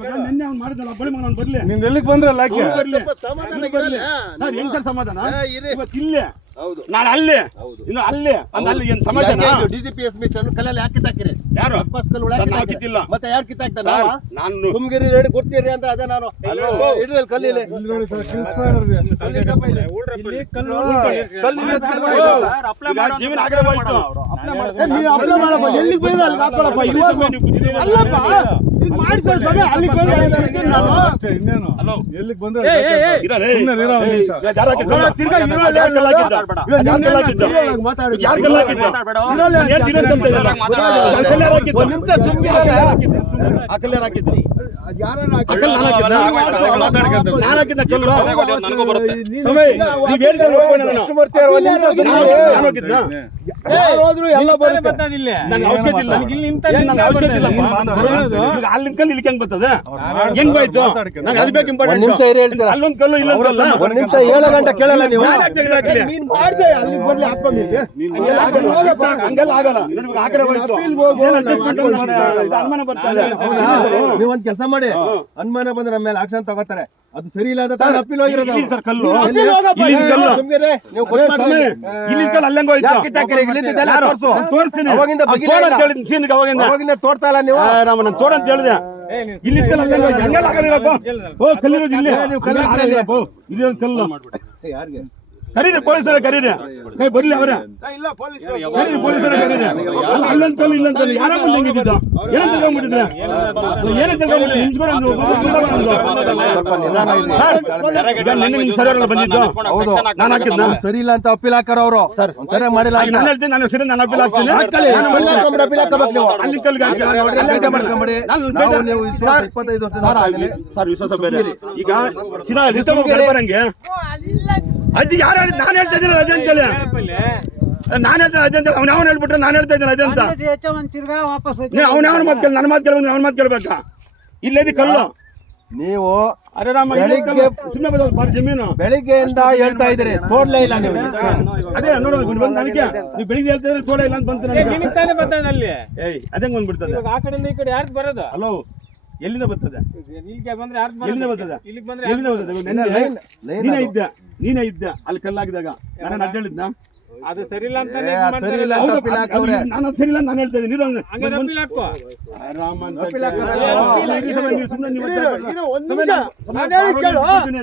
ನಿನ್ನೆ ಅವ್ನು ಮಾಡಿದ್ನಲ್ಲ ಬಳಿ ಮಗ ನಾನು ಬರ್ಲಿ ನೀನ್ ಎಲ್ಲಿಗೆ ಬಂದ್ರಲ್ಲ ಯಾಕೆ ಹೆಂಗ್ ಸರ್ ಸಮಾಧಾನ ಇವತ್ತು ಇಲ್ಲೇ ನಾಳೆ ಅಲ್ಲಿ ಇನ್ನು ಅಲ್ಲಿ ಅಲ್ಲಿ ಏನ್ ಸಮಾಧಾನ ಡಿಜಿಪಿಎಸ್ ಮಿಷನ್ ಕಲ್ಲಲ್ಲಿ ಯಾಕೆ ಕಿತ್ತಾಕಿರಿ ಯಾರು ನಾವು ಕಿತ್ತಿಲ್ಲ ಮತ್ತೆ ಯಾರು ಕಿತ್ತಾಕ್ತಾರೆ ನಾನು ತುಮಗಿರಿ ರೆಡಿ ಕೊಡ್ತೀರಿ ಅಂತ ಅದೇ ನಾನು ಇಡ್ರಲ್ಲಿ ಕಲ್ಲಿಲೆ ಜೀವನ ಆಗಡೆ ಹೋಯ್ತು ಎಲ್ಲಿಗೆ ಬಂದ್ರೆ ಅಲ್ಲಿ ಹಾಕೊಳ್ಳಪ್ಪ ಇಡೀ ಸಮಯ ನೀವು ಕೂತಿದ್ದೀರಿ ಮಾಡಿಸೋ ಸಮಯ ಅಲ್ಲಿಗೆ ಬಂದ್ರೆ ಹಲೋ ಎಲ್ಲಿಗೆ ಬಂದ್ರೆ ಎಲ್ಲ ಬರುತ್ತೆ ಅಲ್ಲಿನ ಕಲ್ಲು ಇಲ್ಲಿಗೆ ಹೆಂಗ್ ಬರ್ತದೆ ಹೆಂಗ್ ಬಾಯ್ತು ನಂಗೆ ಅದು ಬೇಕು ಇಂಪಾರ್ಟೆಂಟ್ ನಿಮಿಷ ಹೇಳ್ತೀರಾ ಅಲ್ಲೊಂದು ಕಲ್ಲು ಇಲ್ಲೊಂದು ಕಲ್ಲ ಒಂದು ನಿಮಿಷ 7 ಗಂಟೆ ಕೇಳಲ್ಲ ನೀವು ನೀನ್ ಮಾಡ್ಸೆ ಅಲ್ಲಿಗೆ ಬರ್ಲಿ ಹಾಕೊಂಡಿದ್ದೆ ಹಂಗೆಲ್ಲ ಆಗಲ್ಲ ಆ ಕಡೆ ಹೋಯ್ತು ಅನುಮಾನ ಬರ್ತಾರೆ ನೀವು ಒಂದ್ ಕೆಲಸ ಮಾಡಿ ಅನುಮಾನ ಬಂದ್ರೆ ನಮ್ಮ ಮೇಲೆ ಆಕ್ಷನ್ ತಗೋತಾರೆ ಅದು ಸರಿ ಇಲ್ಲ ಅಂತ ಅಪ್ಪೀಲ್ ಹೋಗಿರೋದು ಸರ್ ಕಲ್ಲು ಇಲ್ಲಿನ ಕಲ್ಲು ನೀವು ಇಲ್ಲಿನ ಕಲ್ಲು ಅಲ್ಲಂಗ ಹೋಯ್ತು ತೋರಿಸ್ತೀನಿ ಅವಾಗಿಂದ ತೋಡ್ತಾ ಇಲ್ಲ ನೀವು ರಾಮ ನಾನು ತೋಡ ಅಂತ ಹೇಳಿದೆ ಇಲ್ಲಿ ಕಲ್ಲು ಅಲ್ಲಂಗ ಹೋಯ್ತು ಹಂಗೆಲ್ಲ ಆಗಲಿರಪ್ಪ ಓ ಕಲ್ಲಿರೋದು ಇಲ್ಲಿ ಇಲ್ಲಿ ಒಂದು ಕಲ್ಲು ಯಾರಿಗೆ ಕರೀರಿ ಪೊಲೀಸರ ಕರೀರಿ ಕೈ ಬರ್ಲಿ ಅವರ ಕರೀರಿ ಪೊಲೀಸರ ಕರೀರಿ ಅಲ್ಲೊಂದು ಕಲ್ಲು ಇಲ್ಲೊಂದು ಕಲ್ಲು ಯಾರ ಮುಂದೆ ಏನಂತ ತಗೊಂಡ್ಬಿಟ್ಟಿದ್ರೆ ಏನಂತ ತಗೊಂಡ್ಬಿಟ್ಟು ನಿಂತ್ಕೊಂಡು ನಿನ್ನ ಸರ್ವರ್ ಬಂದಿದ್ದು ಹೌದು ನಾನು ಹಾಕಿದ್ನ ಸರಿ ಇಲ್ಲ ಅಂತ ಅಪ್ಪೀಲ್ ಹಾಕಾರ ಅವರು ಸರ್ ಸರಿಯಾಗಿ ಮಾಡಿಲ್ಲ ನಾನು ಹೇಳ್ತೀನಿ ನಾನು ಸರಿ ನಾನು ಅಪ್ಪೀಲ್ ಹಾಕ್ತೀನಿ ಅಪ್ಪೀಲ್ ಹಾಕಬೇಕು ನೀವು ಅಲ್ಲಿ ಕಲ್ಗೆ ಹಾಕಿ ಮಾಡ್ಕೊಂಬಿಡಿ ನೀವು 25 ವರ್ಷ ಸರ್ ವಿಶ್ವಾಸ ಬೇರೆ ಈಗ ಸಿನಾ ಬರಂಗೆ ಅದು ಯಾರು ಹೇಳಿದ್ ನಾನು ಹೇಳ್ತಾ ಇದ್ದೀನಿ ಅದೇ ಅಂತೇಳಿ ನಾನು ಹೇಳ್ತಾ ಅದೇ ಅಂತ ಅವ್ನು ಹೇಳ್ಬಿಟ್ರೆ ನಾನು ಹೇಳ್ತಾ ಇದ್ದೀನಿ ಅದೇ ಅಂತ ಅವ್ನ ಮಾತು ಕೇಳಿ ನನ್ನ ಮಾತು ಕೇಳ್ಬೇಕು ಅವ್ನ ಮಾತು ಕೇಳ್ಬೇಕಾ ಇಲ್ಲದಿ ಕಲ್ಲು ನೀವು ಅರೆ ರಾಮ ಸುಮ್ಮನೆ ಜಮೀನು ಬೆಳಿಗ್ಗೆಯಿಂದ ಹೇಳ್ತಾ ಇದ್ದೀರಿ ತೋಡ್ಲೇ ಇಲ್ಲ ನೀವು ಅದೇ ನೋಡೋದು ಬಂದು ನನಗೆ ನೀವು ಬೆಳಿಗ್ಗೆ ಹೇಳ್ತಾ ಇದ್ರೆ ತೋಡ ಇಲ್ಲ ಅಂತ ಬಂತು ಅಲ್ಲಿ ಅದೇ ಬಂದ್ಬಿಡ್ತದೆ ಆ ಕಡೆಯಿಂದ ಈ ಕಡೆ ಯಾರು ಬರೋದು ಹಲೋ ಎಲ್ಲಿಂದ ಬರ್ತದೆ ಇಲ್ಲಿಗೆ ಬಂದ್ರೆ ಯಾರು ಎಲ್ಲಿಂದ ಬರ್ತದೆ ಇಲ್ಲಿಗೆ ಬಂದ್ರೆ ಎಲ್ಲಿಂದ ಬರ್ತದೆ ನೀನೇ ಇದ್ದೆ ಅಲ್ಲಿ ಕಲ್ಲಾಗಿದಾಗ ನಾನು ಅಡ್ಡ ಹೇಳಿದ್ನ ಅದು ಸರಿ ಇಲ್ಲ ಅಂತ ಸರಿ ಇಲ್ಲ ಅಂತ ಅಪ್ಪೀಲ್ ಹಾಕವ್ರೆ ನಾನು ಸರಿ ಇಲ್ಲ ನಾನು ಹೇಳ್ತಾ ಇದ್ದೀನಿ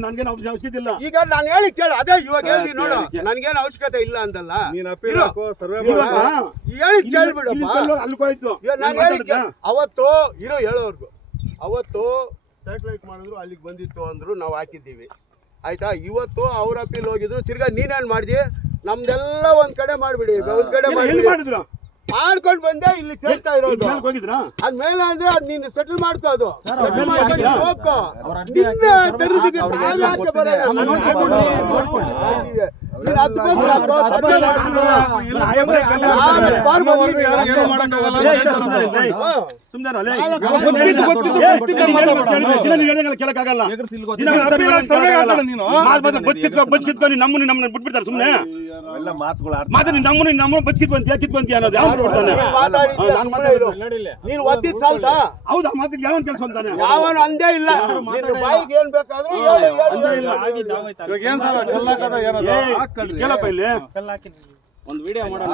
ನನ್ಗೇನು ಅವಶ್ಯಕತೆ ಇಲ್ಲ ಈಗ ನಾನು ಹೇಳಿ ಕೇಳು ಅದೇ ಇವಾಗ ಹೇಳ್ದಿ ನೋಡು ನನ್ಗೇನು ಅವಶ್ಯಕತೆ ಇಲ್ಲ ಅಂತಲ್ಲ ಹೇಳಿ ಕೇಳ್ಬಿಡಪ್ಪ ಅಲ್ಕೋಯ್ತು ಅವತ್ತು ಇರೋ ಹೇಳೋರ್ಗು ಅವತ್ತು ಸ್ಯಾಟಲೈಟ್ ಮಾಡಿದ್ರು ಅಲ್ಲಿಗೆ ಬಂದಿತ್ತು ಅಂದ್ರು ನಾವು ಹಾಕಿದ್ದೀವಿ ಆಯ್ತಾ ಇವತ್ತು ಅವ್ರ ಅಪ್ಪೀಲ್ ಹೋಗಿದ್ರು ತಿರ್ಗಾ ನೀನೇನ್ ಮಾಡಿದಿ ನಮ್ದೆಲ್ಲ ಒಂದ್ ಕಡೆ ಮಾಡ್ಬಿಡಿ ಒಂದ್ ಕಡೆ ಮಾಡಿದ್ರು ಮಾಡ್ಕೊಂಡ್ ಬಂದೆ ಇಲ್ಲಿ ಕೇಳ್ತಾ ಇರೋದು ಹೋಗಿದ್ರಾ ಅದ್ಮೇಲೆ ಅಂದ್ರೆ ಅದ್ ನೀನ್ ಸೆಟಲ್ ಮಾಡ್ಕೋ ಅದು ಸೆಟಲ್ ಮಾಡ್ಕೊಂಡು ಹೋಗ್ಕೋ ನಿನ್ನ ತೆರೆದಿಗೆ ಯಾಕೆ ಬರೋಣ ಕೇಳಕ್ಕಾಗಲ್ಲ ನಮ್ಮನ್ನ ಬಿಟ್ಬಿಡ್ತಾರೆ ಸುಮ್ನೆ ನಮ್ಮನ್ನ ಬಚ್ಕಿತ್ಕೊಂತ ಕಿತ್ಕೊಂತೀಯ ಅನ್ನೋದು ಯಾರು ಕೊಡ್ತಾನೆ ನೀನು ಒದ್ದಿದ್ ಸಾಲ್ತಾ ಹೌದಾ ಮಾತಿಗೆ ಯಾವನ್ ಕೆಲಸ ಅಂತಾನೆ ಯಾವನು ಅಂದೇ ಇಲ್ಲ ನಿನ್ನ ಬಾಯಿಗೆ ಏನ್ ಬೇಕಾದ್ರೂ ಕೇಳಪ್ಪ ಇಲ್ಲಿ ಒಂದು ವಿಡಿಯೋ ಮಾಡೋಣ